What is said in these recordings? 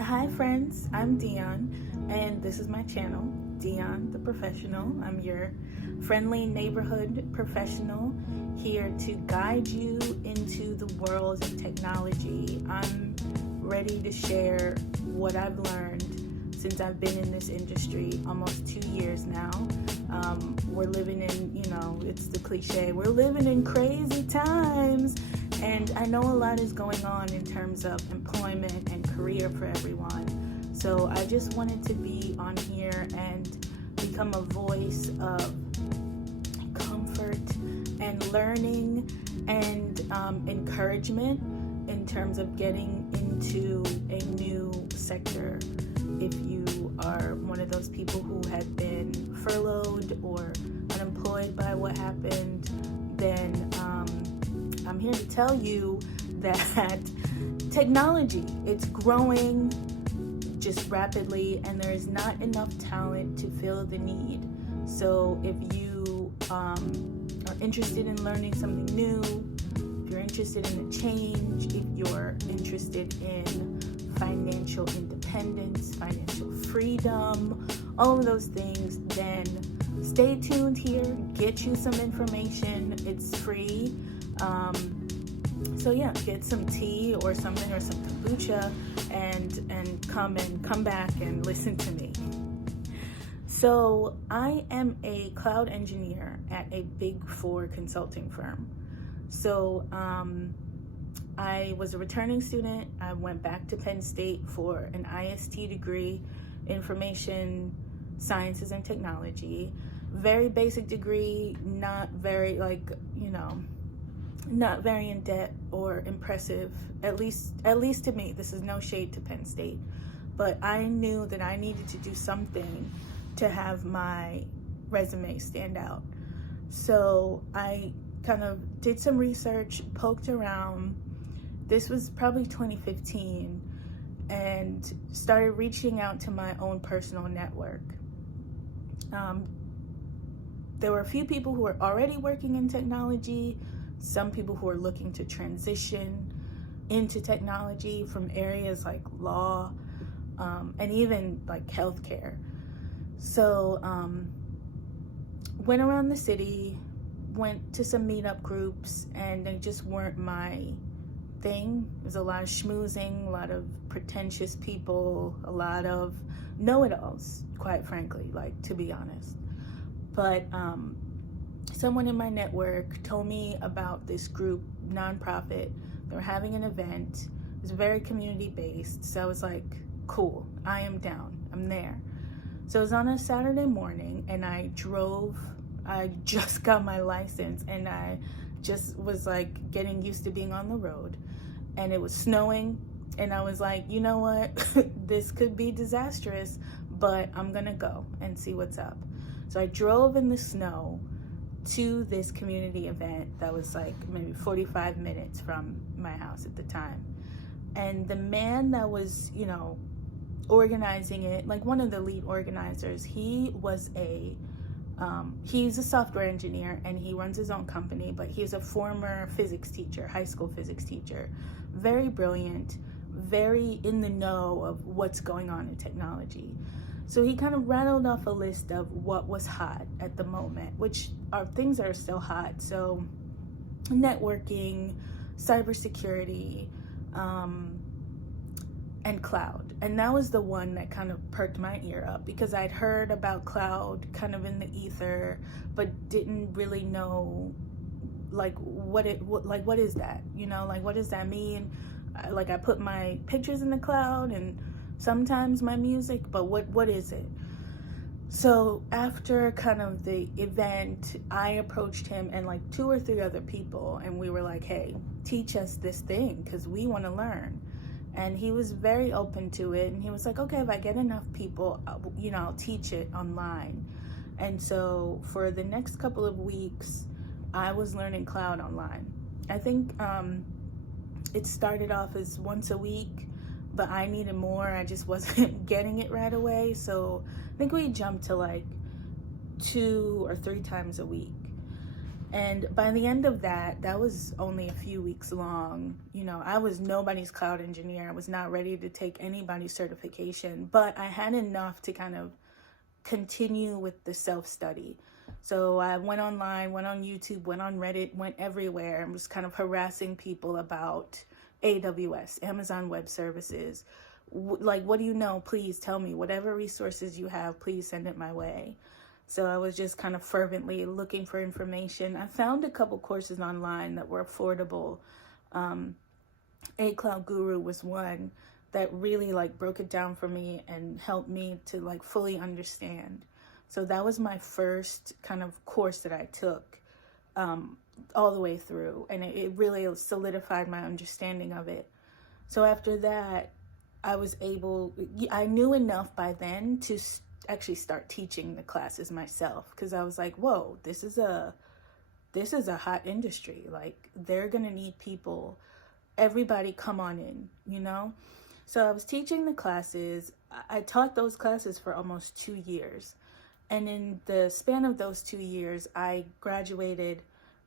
Hi friends, I'm Dion and this is my channel, Dion the Professional. I'm your friendly neighborhood professional here to guide you into the world of technology. I'm ready to share what I've learned since I've been in this industry almost 2 years now. We're living in, it's the cliche, we're living in crazy times. And I know a lot is going on in terms of employment and career for everyone. So I just wanted to be on here and become a voice of comfort and learning and encouragement in terms of getting into a new sector. If you are one of those people who had been furloughed or unemployed by what happened, then I'm here to tell you that technology, it's growing just rapidly and there is not enough talent to fill the need. So if you are interested in learning something new, if you're interested in a change, if you're interested in financial independence, financial freedom, all of those things, then stay tuned here, get you some information. It's free. So yeah, get some tea or something or some kombucha and come back and listen to me. So I am a cloud engineer at a Big Four consulting firm. So I was a returning student. I went back to Penn State for an IST degree, Information Sciences and Technology. Very basic degree, not very not very in depth or impressive, at least to me. This is no shade to Penn State, but I knew that I needed to do something to have my resume stand out. So I kind of did some research, poked around. This was probably 2015, and started reaching out to my own personal network. There were a few people who were already working in technology, some people who are looking to transition into technology from areas like law and even like healthcare. So went around the city, went to some meetup groups, and they just weren't my thing. There's a lot of schmoozing, a lot of pretentious people, a lot of know-it-alls, quite frankly, like, to be honest. But someone in my network told me about this group, nonprofit. They were having an event. It was very community-based. So I was like, cool, I am down. I'm there. So it was on a Saturday morning, and I just got my license, and I just was like getting used to being on the road. And it was snowing, and I was like, you know what? This could be disastrous, but I'm gonna go and see what's up. So I drove in the snow to this community event that was like maybe 45 minutes from my house at the time. And the man that was, organizing it, like one of the lead organizers, he's a software engineer and he runs his own company, but he's a former physics teacher, high school physics teacher. Very brilliant, very in the know of what's going on in technology. So he kind of rattled off a list of what was hot at the moment, which are things that are still hot. So networking, cybersecurity, and cloud. And that was the one that kind of perked my ear up, because I'd heard about cloud kind of in the ether, but didn't really know what is that? What does that mean? I put my pictures in the cloud and sometimes my music, but what is it? So after kind of the event, I approached him and like 2 or 3 other people, and we were like, hey, teach us this thing because we want to learn. And he was very open to it, and he was like, okay, if I get enough people, I'll teach it online. And so for the next couple of weeks, I was learning cloud online. I think it started off as once a week, but I needed more. I just wasn't getting it right away. So I think we jumped to like 2 or 3 times a week. And by the end of that, that was only a few weeks long. You know, I was nobody's cloud engineer. I was not ready to take anybody's certification, but I had enough to kind of continue with the self-study. So I went online, went on YouTube, went on Reddit, went everywhere, and was kind of harassing people about AWS, Amazon Web Services. Like, what do you know? Please tell me. Whatever resources you have, please send it my way. So I was just kind of fervently looking for information. I found a couple courses online that were affordable. A Cloud Guru was one that really like broke it down for me and helped me to like fully understand. So that was my first kind of course that I took all the way through, and it really solidified my understanding of it. So after that, I knew enough by then to actually start teaching the classes myself, because I was like, whoa, this is a hot industry. Like, they're gonna need people. Everybody come on in, you know? So I was teaching the classes. I taught those classes for almost 2 years. And in the span of those 2 years, I graduated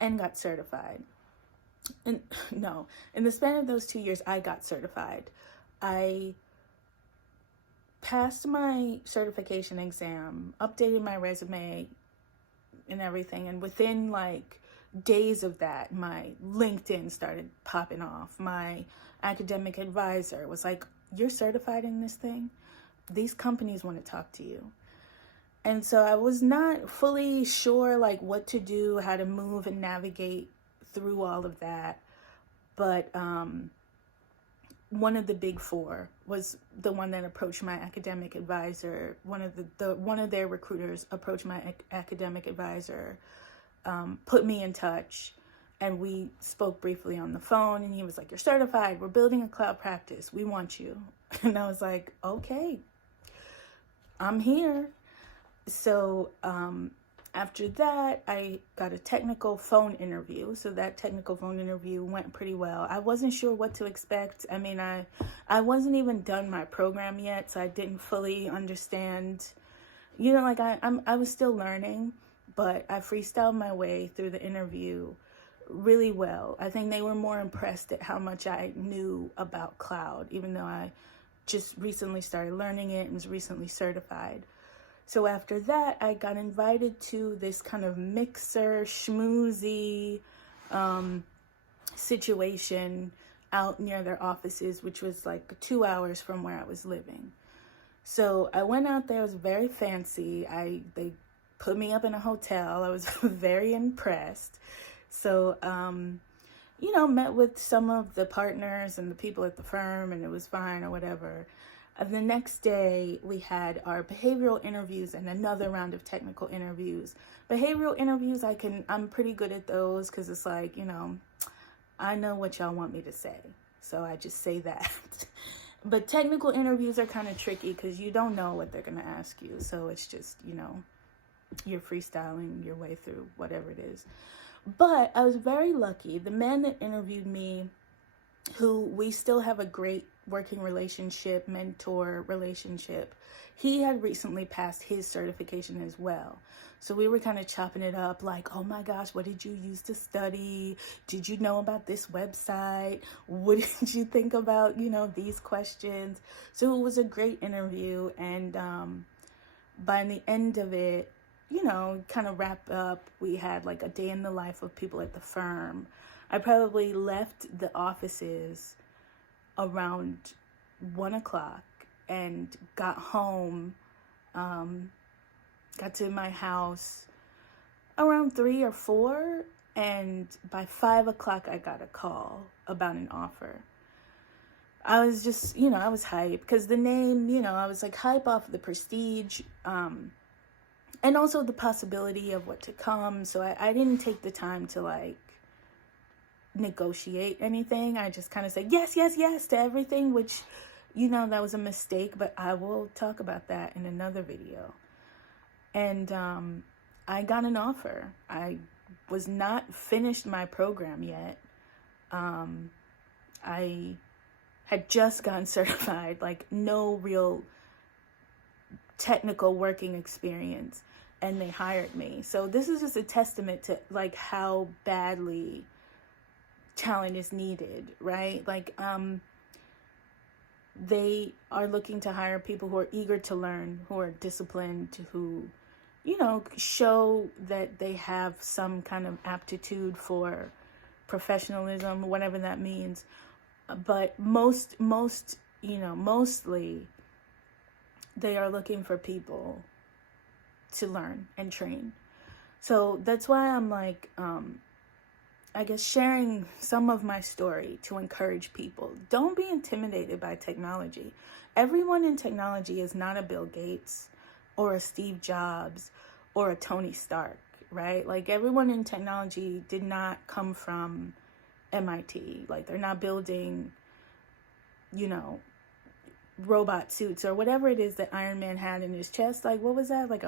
and got certified. And no, in the span of those 2 years, I got certified. I passed my certification exam, updated my resume and everything. And within like days of that, my LinkedIn started popping off. My academic advisor was like, you're certified in this thing? These companies want to talk to you. And so I was not fully sure like what to do, how to move and navigate through all of that. But one of the big four was the one that approached my academic advisor. One of their recruiters approached my academic advisor, put me in touch, and we spoke briefly on the phone, and he was like, you're certified. We're building a cloud practice. We want you. And I was like, okay, I'm here. So after that, I got a technical phone interview. So that technical phone interview went pretty well. I wasn't sure what to expect. I mean, I wasn't even done my program yet, so I didn't fully understand. You know, like I was still learning, but I freestyled my way through the interview really well. I think they were more impressed at how much I knew about cloud, even though I just recently started learning it and was recently certified. So after that, I got invited to this kind of mixer schmoozy situation out near their offices, which was like 2 hours from where I was living. So I went out there. It was very fancy. They put me up in a hotel. I was very impressed. So, you know, met with some of the partners and the people at the firm, and it was fine or whatever. The next day, we had our behavioral interviews and another round of technical interviews. Behavioral interviews, I'm pretty good at those, because it's like, you know, I know what y'all want me to say, so I just say that. But technical interviews are kind of tricky, because you don't know what they're going to ask you. So it's just, you know, you're freestyling your way through whatever it is. But I was very lucky. The man that interviewed me, who we still have a great working relationship, mentor relationship, he had recently passed his certification as well. So we were kind of chopping it up like, oh my gosh, what did you use to study? Did you know about this website? What did you think about, you know, these questions? So it was a great interview. And by the end of it, you know, kind of wrap up, we had like a day in the life of people at the firm. I probably left the offices around 1 o'clock and got home, got to my house around 3 or 4. And by 5 o'clock, I got a call about an offer. I was just, you know, I was hyped because the name, you know, I was like hype off the prestige, and also the possibility of what to come. So I didn't take the time to like negotiate anything. I just kind of said yes to everything, which, you know, that was a mistake, but I will talk about that in another video. And I got an offer. I was not finished my program yet. I had just gotten certified, like no real technical working experience. and they hired me. So this is just a testament to like how badly talent is needed, right? Like, they are looking to hire people who are eager to learn, who are disciplined, who, you know, show that they have some kind of aptitude for professionalism, whatever that means. But mostly they are looking for people to learn and train. So that's why I'm like, I guess sharing some of my story to encourage people. Don't be intimidated by technology. Everyone in technology is not a Bill Gates or a Steve Jobs or a Tony Stark, right? Like, everyone in technology did not come from MIT. Like, they're not building, you know, robot suits or whatever it is that Iron Man had in his chest. Like, what was that? Like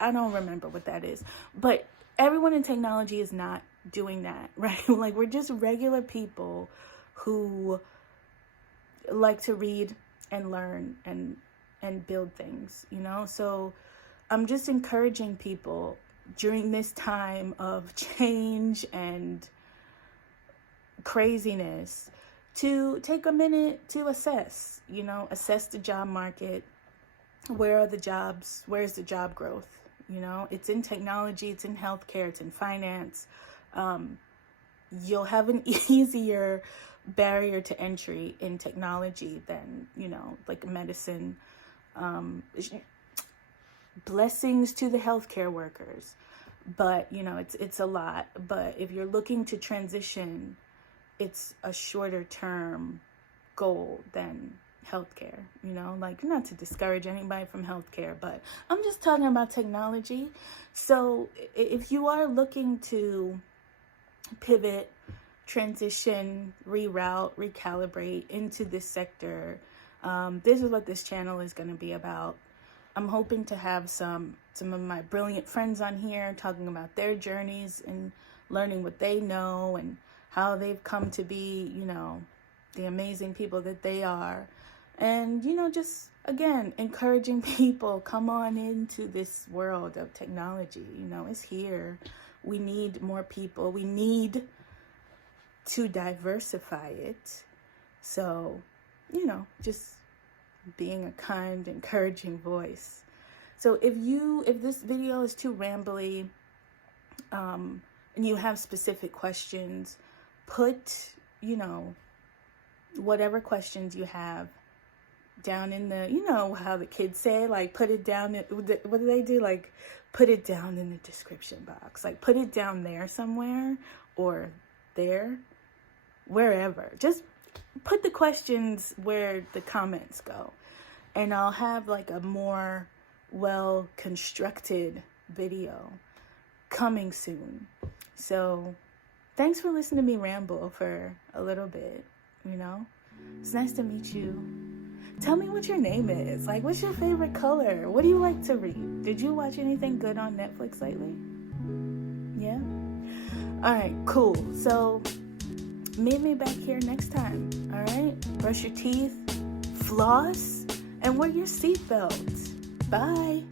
I don't remember what that is. But everyone in technology is not doing that, right? Like, we're just regular people who like to read and learn and build things, you know? So I'm just encouraging people during this time of change and craziness to take a minute to assess the job market. Where are the jobs? Where's the job growth? You know, it's in technology, it's in healthcare, it's in finance. You'll have an easier barrier to entry in technology than, you know, like medicine. Blessings to the healthcare workers, but, you know, it's a lot. But if you're looking to transition, it's a shorter term goal than healthcare, you know, like, not to discourage anybody from healthcare, but I'm just talking about technology. So if you are looking to pivot, transition, reroute, recalibrate into this sector, this is what this channel is going to be about. I'm hoping to have some of my brilliant friends on here talking about their journeys and learning what they know and how they've come to be, you know, the amazing people that they are. And, you know, just, again, encouraging people, come on into this world of technology. You know, it's here. We need more people. We need to diversify it. So, you know, just being a kind, encouraging voice. So if this video is too rambly, and you have specific questions, put, you know, whatever questions you have down in the, you know how the kids say, like, put it down, what do they do? Like, put it down in the description box, like, put it down there somewhere, or there, wherever. Just put the questions where the comments go, and I'll have like a more well constructed video coming soon. So thanks for listening to me ramble for a little bit. You know, it's nice to meet you. Tell me what your name is. Like, what's your favorite color? What do you like to read? Did you watch anything good on Netflix lately? Yeah? All right, cool. So meet me back here next time. All right? Brush your teeth, floss, and wear your seatbelt. Bye.